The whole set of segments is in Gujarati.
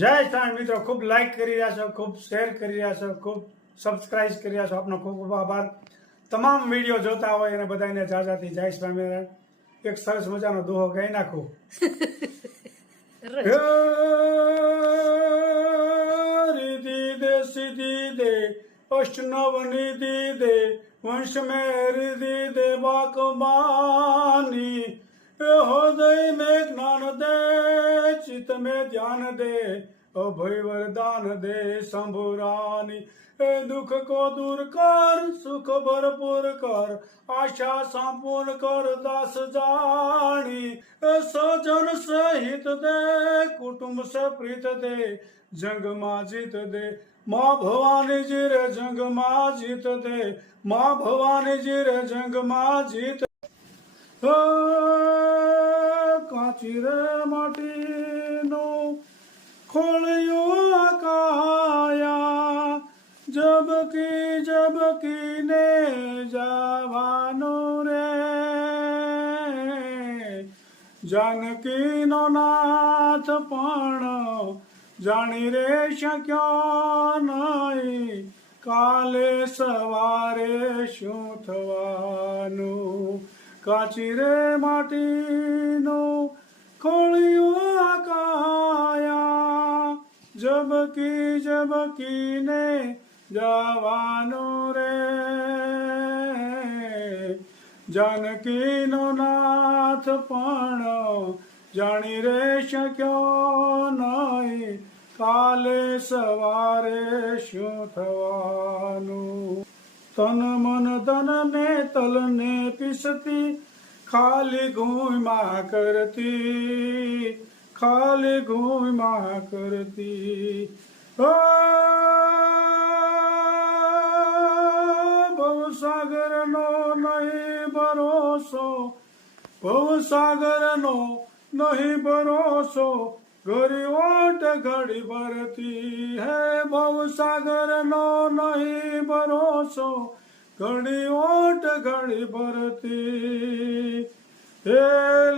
જય સ્વામી મિત્રો, ખૂબ લાઈક કરી રહ્યા છો, ખૂબ શેર કરી રહ્યા છો, ખૂબ સબસ્ક્રાઇબ કરી રહ્યા છો. આપનો ખૂબ ખૂબ આભાર. તમામ વિડીયો જોતા હોય અને બધાને જાજાથી જય સ્વામિનારાયણ. એક સરસ મજાનો દોહો ગાઈ નાખું. रिधि दे सिद्धि दे अष्टनव निधि दे वंश में रिधि दे बाकबानी हृदय में ज्ञान दे चित्त में ध्यान दे अभय वरदान दे शंभुरानी दुख को दूर कर सुख भरपूर कर आशा संपूर्ण कर दास जानी सजन सहित दे कुटुंब से प्रीत दे जंग मां जीत दे माँ भवानी जी रे जंग मां जीत दे माँ भवानी जी रे जंग मां जीत काची रे माटी नो खोलियो काया जबकि ने जावानो रे जानकी नो नाथ पण जानी रे शक्यो नहीं काले सवारे शू थवानु काची रे माटीनो खोलियो काया जबकि ने जावानो रे जानकी नो नाथ पण जानी रे शक्यो नहीं काले सवारे शू थवानु तन मन धन ने तल ने पिसती खाली घूमा करती खाली घूमा करती भवसागर नो नहीं भरोसो भवसागर नो नहीं भरोसो घड़ी ओट घड़ी भरती है भवसागर नो नहीं भरोसो घड़ी ओट घड़ी भरती हे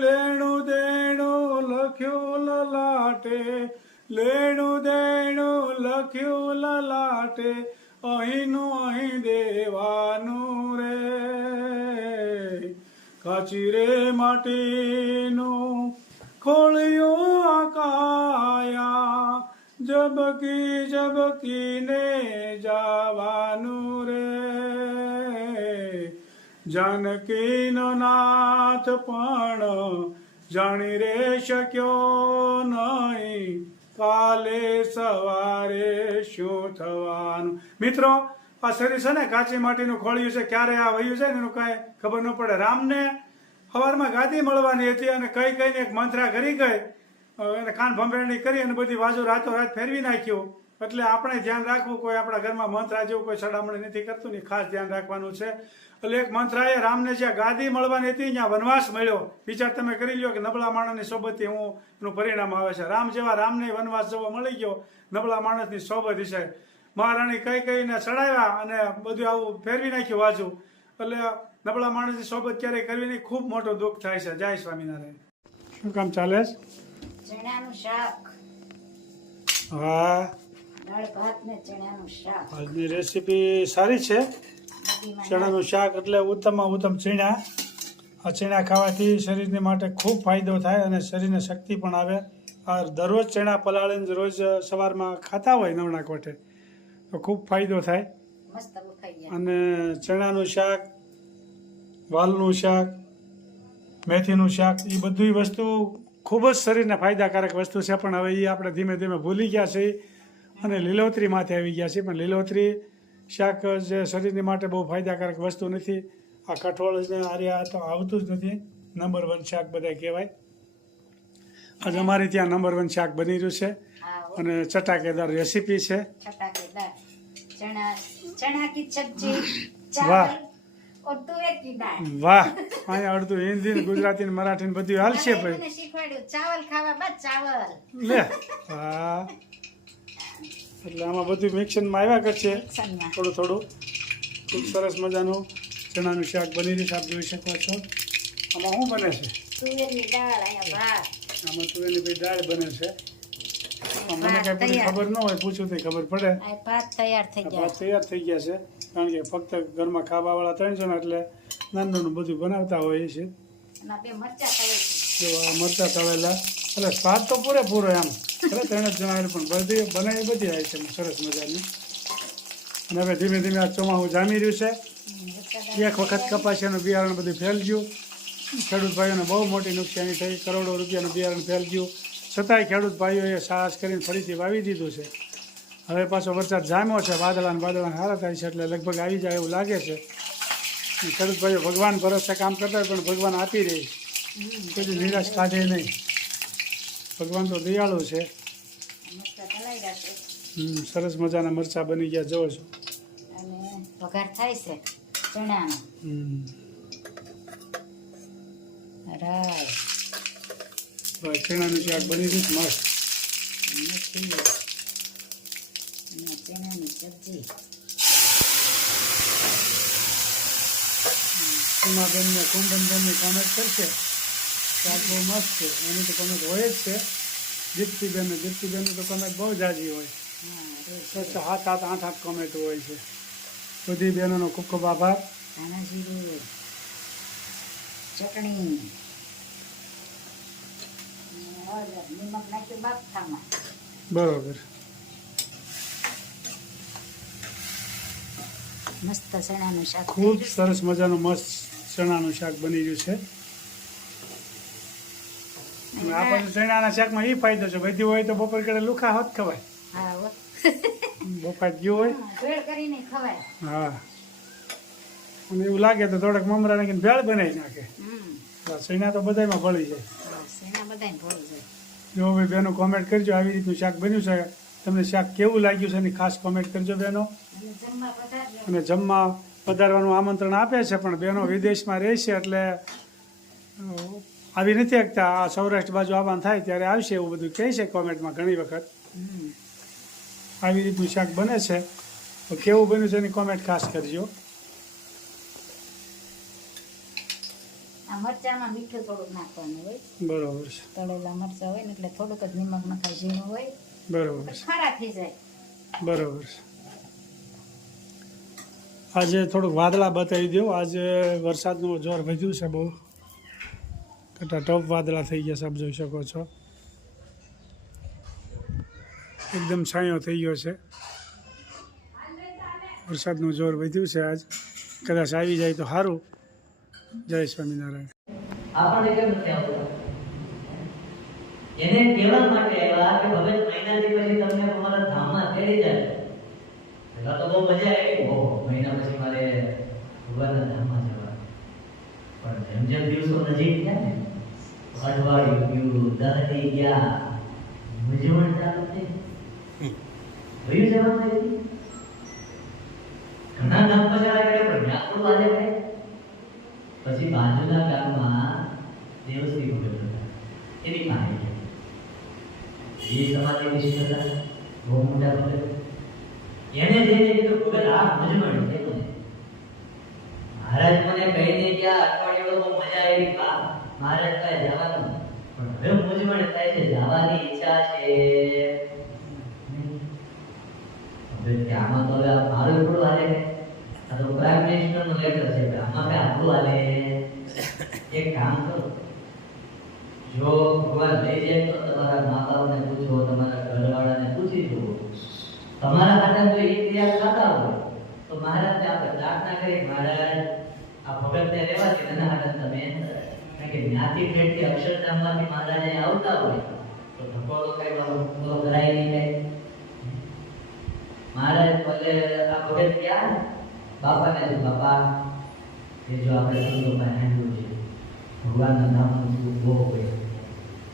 लेणु देणु लख्यो ललाटे लेणु देणु लख्यो ललाटे अहीनु अहीं देवानु रे काची रे माटीनु खोलियो आकाया जबकि ने जावानु रे जानकी नो नाथ पण जानी रे शक्यो नहीं काले सवारे शू थवानु મિત્રો આ શરીર છે ને કાચી માટીનું ખોળ્યું છે, ક્યારે આ વયું છે ને એનું કાંઈ ખબર ન પડે. રામને સવારમાં ગાદી મળવાની હતી અને કઈ કઈને એક મંત્રા કરી ગઈ એને કાન ભંભેરણી કરી અને બધી બાજુ રાતોરાત ફેરવી નાખ્યું. એટલે આપણે ધ્યાન રાખવું, કોઈ આપણા ઘરમાં મંત્રા જેવું કોઈ સડામણી નથી કરતું ને, ખાસ ધ્યાન રાખવાનું છે. એટલે એક મંત્રાએ રામને જ્યાં ગાદી મળવાની હતી ત્યાં વનવાસ મળ્યો. વિચાર તમે કરી લ્યો કે નબળા માણસની સોબતથી એનું પરિણામ આવે છે. રામ જેવા રામને વનવાસ જેવો મળી ગયો, નબળા માણસની સોબત છે. મહારાણી કઈ કઈને ચડાવ્યા અને બધું આવું ફેરવી નાખ્યું બાજુ. એટલે નબળા માણસની સોબત ક્યારેય કરવી નહીં, ખૂબ મોટો દુઃખ થાય છે. જય સ્વામિનારાયણ. શું કામ ચાલે છે? ચણાનું શાક. હા, દાળ ભાત ને ચણાનું શાક. આજની રેસીપી સારી છે. ચણાનું શાક એટલે ઉત્તમમાં ઉત્તમ ચણા. આ ચણા ખાવાથી શરીરને માટે ખૂબ ફાયદો થાય અને શરીરને શક્તિ પણ આવે. આ દરરોજ ચણા પલાળીને રોજ સવારમાં ખાતા હોય નવણા કોઠે તો ખૂબ ફાયદો થાય. મસ્ત બફાઈ જાય. અને ચણાનું શાક, વાલનું શાક, મેથીનું શાક, એ બધી વસ્તુ ખૂબ જ શરીરને ફાયદાકારક વસ્તુ છે. પણ હવે એ આપણે ધીમે ધીમે ભૂલી ગયા છીએ અને લીલોતરી માથે આવી ગયા છીએ. પણ લીલોતરી શાક જે શરીરની માટે બહુ ફાયદાકારક વસ્તુ નથી. આ કઠોળ ને આર્યા તો આવતું જ નથી. નંબર 1 શાક બધા કહેવાય. આજે અમારે ત્યાં નંબર 1 શાક બની રહ્યું છે અને ચટાકેદાર રેસીપી છે. ચટાકેદાર ચણા કી સબ્જી, વાહ ચાવલ और तुवेर की दाल. વાહ, અહીંયા અડધું હિન્દી ને ગુજરાતી ને મરાઠી ને બધું હાલશે ભાઈ. મને શીખવાડ્યું ચાવલ ખાવા બસ ચાવલ. લે હા, એટલે આમાં બધું મિક્સનમાં આવ્યા કરશે થોડું થોડું. ખૂબ સરસ મજાનું ચણાનું શાક બની રહ્યું છે, આપ જોઈ શકો છો. આમાં શું બને છે? તુવેરની દાળ, અહીંયા ભાત. આમાં તુવેરની ભાઈ દાળ બને છે. મને કઈ બધી ખબર ન હોય, પૂછું તો ખબર પડે. આ ભાત તૈયાર થઈ આ ગયા. ભાત તૈયાર થઈ ગયા છે, કારણ કે ફક્ત ઘરમાં ખાવાવાળા 3 જણ એટલે નાનું બધું બનાવતા હોય છે. અને બે મરચાં તળે છે. જો આ મરચાં તળેલા, એટલે સ્વાદ તો પૂરેપૂરો એમ. એટલે 3 જ જણા પણ બધી બનાવી બધી આઈટમ સરસ મજાની. અને હવે ધીમે ધીમે આ ચોમાસું જામી રહ્યું છે. એક વખત કપાસિયાનું બિયારણ બધું ફેલજ્યું. ખેડૂત ભાઈઓને બહુ મોટી નુકસાની થઈ, કરોડો રૂપિયાનું બિયારણ ફેલજ્યું. છતાંય ખેડૂત ભાઈઓએ સાહસ કરીને ફરીથી વાવી દીધું છે. હવે પાછો વરસાદ જામ્યો છે, વાદળા સારા થાય છે, એટલે લગભગ આવી જાય એવું લાગે છે. ખેડૂત ભાઈઓ ભગવાન ભરોસે કામ કરતા હોય, પણ ભગવાન આપી રહી, કોઈ નિરાશ કાઢે નહીં. ભગવાન તો દયાળુ છે. મરચાં તળાઈ ગયા છે. સરસ મજાના મરચાં બની ગયા, જોવો છો. અને વઘાર થાય છે ચણાનો. રાય બસ ચણાનું શાક બની ગયું મસ્ત. મેથી અને ચણાની સબ્જી. ઉમાબેનને કુંદનબેનની કોમેન્ટ કરશે, શાક બહુ મસ્ત છે. એની તો કોમેન્ટ હોય જ છે. દીપ્તિબેનની તો કોમેન્ટ બહુ જાજી હોય. 7, 8 કોમેન્ટ હોય છે. બધી બહેનોનો ખૂબ ખૂબ આભાર. ધાણા જીરું, ચટણી, હળદર, નિમક નાખ્યું બાફામાં. બરોબર. મસ્ત ચણાનું શાક. ખૂબ સરસ મજાનું મસ્ત ચણાનું શાક બની રહ્યું છે. અને આ પછી ચણાના શાકમાં એ ફાયદો છે, બધી હોય તો બપોર કડે લુખા હોત ખવાય. હા હો. બફાટ ગયું હોય. ભેળ કરીને ખવાય. હા, અને એવું લાગે તો થોડાક મમરા નાખીને ભેળ બનાવી નાખે. સૈના તો બધામાં ભળી જાય. સેના બધાને ભળી જાય. જો ભાઈ બહેનો કોમેન્ટ કરજો, આવી રીતનું શાક બન્યું છે, તમને શાક કેવું લાગ્યું છે એની ખાસ કોમેન્ટ કરજો બહેનો. અને જમવા પધારજો. અને જમવા પધારવાનું આમંત્રણ આપે છે, પણ બહેનો વિદેશમાં રહે છે એટલે આવી નથી શકતા. આ સૌરાષ્ટ્ર બાજુ આવવાનું થાય ત્યારે આવશે એવું બધું કહે છે કોમેન્ટમાં ઘણી વખત. આવી રીતનું શાક બને છે, તો કેવું બન્યું છે એની કોમેન્ટ ખાસ કરજો. આ મરચામાં મીઠું થોડુંક નાખવાનું હોય. બરોબર છે. તળેલા મરચાં હોય ને એટલે થોડુંક જ નિમક નખાય, ઝીણું હોય. બરોબર છે. ખારા થઈ જાય. બરોબર છે. આજે થોડુંક વાદળા બતાવી દો. આજે વરસાદનું જોર વધ્યું છે બહુ. કેટલા ટોપ વાદળા થઈ ગયા છે, આપ જોઈ શકો છો. એકદમ છાંયો થઈ ગયો છે. વરસાદનું જોર વધ્યું છે આજ. કદાચ આવી જાય તો સારું. જય સ્વામિનારાયણ. આપણને કેમ નથી આવતું? એને કહેવા માટે આવ્યા કે હવે મહિનાથી પછી તમને તમારા ધામમાં તેડી જાય. પેલા તો બહુ મજા આવી, બહુ મહિના પછી મારે ભગવાનના ધામમાં જવા. પણ જેમ જેમ દિવસો નજીક થયા ને, અઠવાડિયું ગયું, 10 દી ગયા, મૂંઝવણ ચાલુ થઈ. વયું જવાનું નથી. ઘણા ધામમાં જવા ગયા, પણ ત્યાં થોડું આજે ગયા. પછી બાજુના ગામમાં દેવશ્રી ભગત હતા, એની પાસે ગયા. એ સમાજની નિષ્ઠ હતા, બહુ મોટા ભગત. એને જઈને કીધું, ભગત આ મૂંઝવણ છે મને. મહારાજ મને કહીને ગયા અઠવાડિયું બહુ મજા આવી, મહારાજ પાસે જવાનું, પણ હવે મૂંઝવણ થાય છે, જવાની ઈચ્છા છે. હવે કે આમાં તો હવે મારું થોડું હાલે. આ તો પ્રાઇમ મિનિસ્ટરનો લેટર છે, આમાં કઈ આપણું હાલે. એક કામ કરો, જો ભગવાન લઈ જાય તો તમારા મા બાપને પૂછો, તમારા ઘરવાળાને પૂછી જુઓ. તમારા માટે જો એ તૈયાર થતા હોય તો મહારાજને આપણે પ્રાર્થના કરી, મહારાજ આ ભગતને રહેવા દે, એના હાથે તમે, કારણ કે જ્ઞાતિ ભેટથી અક્ષરધામમાંથી મહારાજ અહીં આવતા હોય તો ધક્કો તો કઈ બોલો કરાય નહીં કઈ. મહારાજ બોલે આ ભગત ક્યાં બાપાને જો, બાપા એ જો આપણે સંતોમાં હાંડવું છે, ભગવાનના નામનું શું બહુ હોય.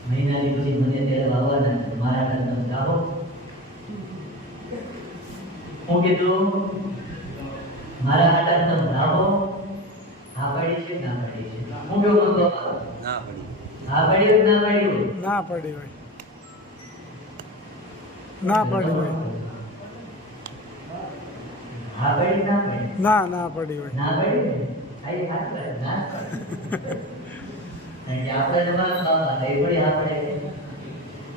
મહિનાની પછી મને ત્યારે આવવાના છે, મારા તમે જાઓ. હું કીધું મારા હાટા તમે જાઓ. હા પાડી છે, ના પાડી છે? હું કેવું બોલતો? ના પાડી. હા પાડી હોય, ના પાડી હોય? ના પડી હોય. ના પડી હોય. હા પાડી, ના પાડી? ના પડી હોય. ના પાડી ને? આઈ હાથ કરે, ના પાડી. કારણ કે આપણે જમાના બાબા, એ પડી હા પાડે.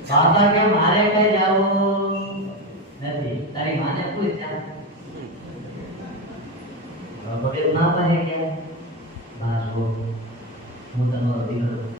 બાબા કે મારે કઈ જવાનું ત્યાં વડીલ ના પાસે ગયા